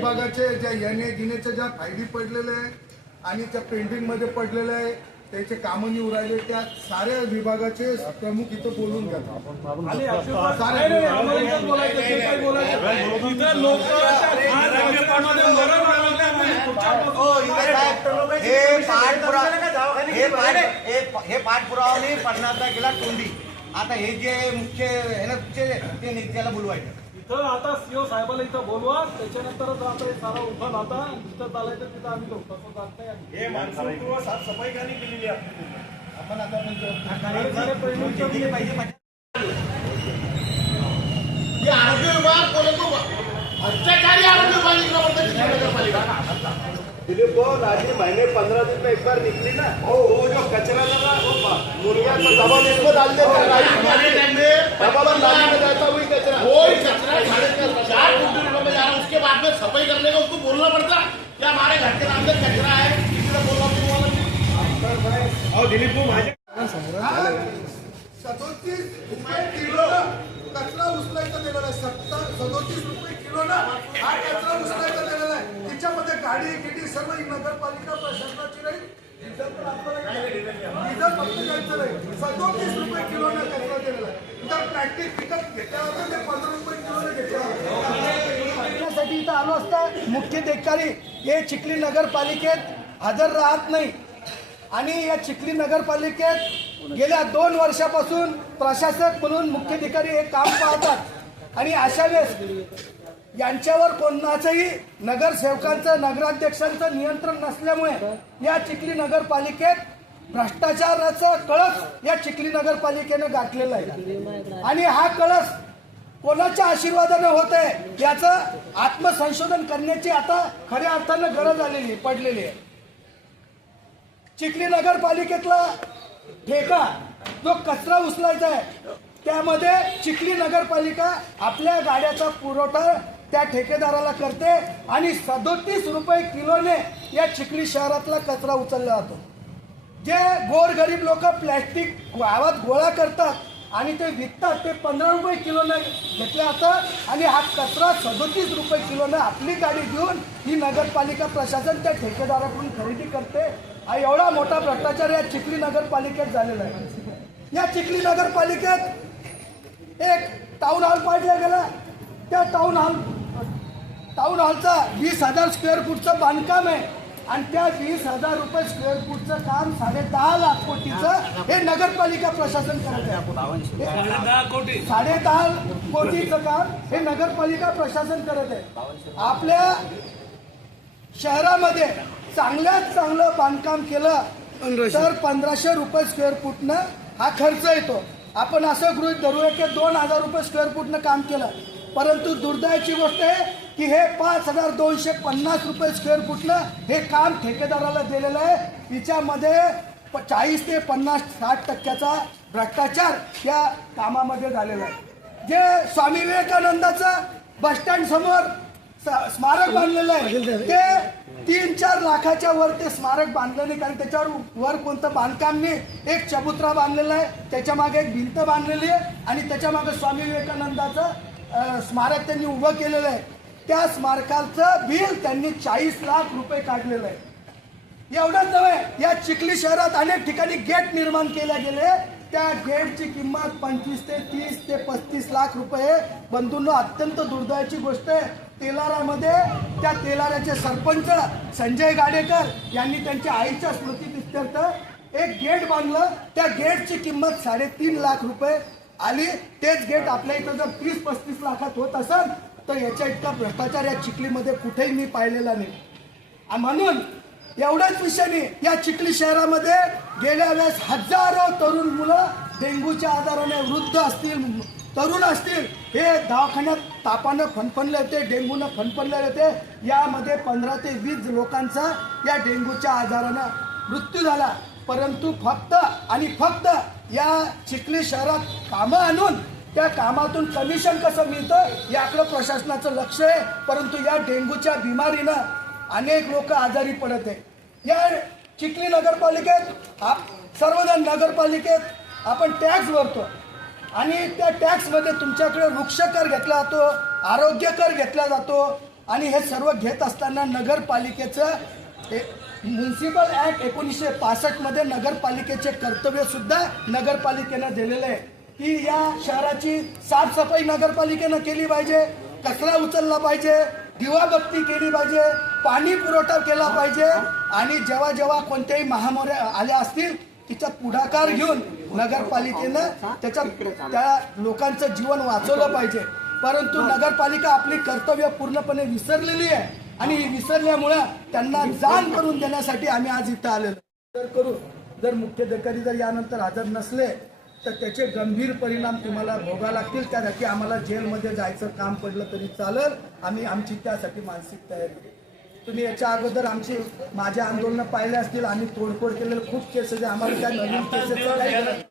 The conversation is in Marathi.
विभागाचे ज्या येणे गिण्याच्या ज्या फायदी पडलेल्या आहे आणि त्या पेंडिंग मध्ये पडलेल्या आहे त्याचे कामं निवडून राहिले त्या साऱ्या विभागाचे प्रमुख इथं बोलून घेतात. हे पाठपुरावा नाही पडण्याचा गेला तोंडी. आता हे जे मुख्य आहे ना ते त्याला बोलवायचं इथं आता सीओ साहेबाला इथं बोलवा त्याच्यानंतरच आता हे सारा उठल आता तिथं चालायचं तिथं आम्ही लोक तसं जात नाही. हे मान्सूनपूर्व साफसफाई का नाही केलेली आपण आता आरोग्य विभाग भ्रष्टाचारी आरोग्य विभाग दिलीप वो राजी महीने 15 दिन में एक बार निकली ना वो जो कचरा लगा मुर्गिया दबा इसको डाल देता दबा नाली में जाता वही कचरा कचरा 4 फुट में जा रहा है उसके बाद में सफाई करने का उसको बोलना पड़ता कि हमारे घर के सामने कचरा है किसी ने बोलना और दिलीप वो माझे 37 रुपये किलो कचरा उचलायचा दिलेला आहे. 37 रुपये किलो ना हा कचरा उचलायचा दिलेला आहे. तिच्यामध्ये गाडी गिडी सर्व नगरपालिका प्रशासनाची राहील. डिझेल पण आपल्याला डिझेल फक्त घ्यायचं नाही. 37 रुपये किलो ना कचरा दिलेला आहे. तर प्लॅस्टिक पिकअप घेतल्यावर ते 15 रुपये किलो घेतल्यावर साठी इथं आलो असता मुख्य अधिकारी हे चिखली नगरपालिकेत हजर राहत नाही आणि या चिखली नगरपालिकेत गेल्या 2 वर्षापासून प्रशासक म्हणून मुख्य अधिकारी हे काम पाहतात आणि अशा वेळेस यांच्यावर कोणाचंही नगरसेवकांचं नगराध्यक्षांचं नियंत्रण नसल्यामुळे या चिखली नगरपालिकेत भ्रष्टाचाराचा कळस या चिखली नगरपालिकेनं गाठलेला आहे आणि हा कळस कोणाच्या आशीर्वादाने होत आहे याचं आत्मसंशोधन करण्याची आता खऱ्या अर्थानं गरज आलेली पडलेली आहे. चिखली नगरपालिकेतला ठेका जो कचरा उचलायचा आहे त्यामध्ये चिखली नगरपालिका आपल्या गाड्याचा पुरवठा त्या ठेकेदाराला करते आणि 37 रुपये किलोने या चिखली शहरातला कचरा उचलला जातो. जे गोरगरीब लोक प्लॅस्टिक गावात गोळा करतात आणि ते विकतात ते 15 रुपये किलोने घेतलं जातं आणि हा कचरा 37 रुपये किलोने आपली गाडी घेऊन ही नगरपालिका प्रशासन त्या ठेकेदाराकडून खरेदी करते. हा एवढा मोठा भ्रष्टाचार या चिखली नगरपालिकेत झालेला आहे. या चिखली नगरपालिकेत एक टाउन हॉल पाडला गेला. त्या टाउन हॉलचा 20,000 स्क्वेअर फूटचं बांधकाम आहे आणि त्या 20,000 रुपये स्क्वेअर फूटचं काम 10.5 लाख कोटीचं हे नगरपालिका प्रशासन करत आहे. 10.5 कोटीचं काम हे नगरपालिका प्रशासन करत आहे. आपल्या शहरामध्ये चांगल्यात चांगलं बांधकाम केलं तर 1,500 रुपये स्क्वेअर फूटनं हा खर्च येतो. आपण असं गृहीत धरूया की 2,000 रुपये स्क्वेअर फूटनं काम केलं परंतु दुर्दैवाची गोष्ट आहे की हे 5,250 रुपये स्क्वेअर फूटनं हे काम ठेकेदाराला दिलेलं आहे. तिच्यामध्ये 40 ते 50-60% भ्रष्टाचार या कामामध्ये झालेला आहे. जे स्वामी विवेकानंदाचं बसस्टँड समोर स्मारक बांधलेलं आहे ते 3-4 लाखाच्या वर ते स्मारक बांधलं नाही कारण त्याच्यावर वर कोणतं बांधकाम नाही. एक चबुतरा बांधलेला आहे त्याच्या मागे एक भिंत बांधलेली आहे आणि त्याच्या मागे स्वामी विवेकानंदाचं स्मारक त्यांनी उभं केलेलं आहे. त्या स्मारकाचं बिल त्यांनी 40 लाख रुपये काढलेलं आहे. एवढंच नव्हे या चिखली शहरात अनेक ठिकाणी गेट निर्माण केले गेले. त्या गेटची किंमत 25 ते 30 ते 35 लाख रुपये. बंधूंनो अत्यंत दुर्दैवाची गोष्ट आहे तेलारामध्ये त्या तेलाऱ्याचे सरपंच संजय गाडेकर यांनी त्यांच्या आईच्या स्मृतीप्रीत्यर्थ एक गेट बांधलं. त्या गेटची किंमत 3.5 लाख रुपये आली. तेच गेट आपल्या इथं जर 30-35 लाखात होत असेल तर याच्या इतका भ्रष्टाचार या चिखलीमध्ये कुठेही मी पाहिलेला नाही. म्हणून एवढ्याच विषयाने या चिखली शहरामध्ये गेल्या वेळेस हजारो तरुण मुलं डेंग्यूच्या आजाराने वृद्ध असतील तरुण असतील हे दवाखान्यात तापानं फणफणले होते डेंग्यूनं फणफणले होते. यामध्ये 15 ते 20 लोकांचा या डेंग्यूच्या आजारानं मृत्यू झाला. परंतु फक्त या चिखली शहरात कामं आणून त्या कामातून कमिशन कसं मिळतं याकडे प्रशासनाचं लक्ष आहे. परंतु या डेंग्यूच्या बिमारीनं अनेक लोक आजारी पडत आहे. या चिखली नगरपालिकेत सर्वजण नगरपालिकेत आपण टॅक्स भरतो आणि त्या टॅक्समध्ये तुमच्याकडे वृक्ष कर घेतला जातो, आरोग्य कर घेतला जातो आणि हे सर्व घेत असताना नगरपालिकेचं म्युन्सिपल ऍक्ट 1965 मध्ये नगरपालिकेचे कर्तव्य सुद्धा नगरपालिकेनं दिलेलं आहे की या शहराची साफसफाई नगरपालिकेनं केली पाहिजे, कचरा उचलला पाहिजे, दिवाबत्ती केली पाहिजे, पाणी पुरवठा केला पाहिजे आणि जेव्हा जेव्हा कोणत्याही महामारी आल्या असतील तिचा पुढाकार घेऊन नगरपालिकेनं त्या लोकांचं जीवन वाचवलं पाहिजे. परंतु नगरपालिका आपली कर्तव्य पूर्णपणे विसरलेली आहे आणि विसरल्यामुळं त्यांना जाण करून देण्यासाठी आम्ही आज इथं आलेलो करू. जर मुख्याधिकारी जर यानंतर हजर नसले तर त्याचे गंभीर परिणाम तुम्हाला भोगावे लागतील. त्यासाठी आम्हाला जेलमध्ये जायचं काम पडलं तरी चालेल. आमची त्यासाठी मानसिक तयारी. तुम्ही याच्या अगोदर माझे आंदोलनं पाहिले असतील. आम्ही तोडफोड केलेलं खूप केसेस आहे. आम्हाला त्या नवीन केसेस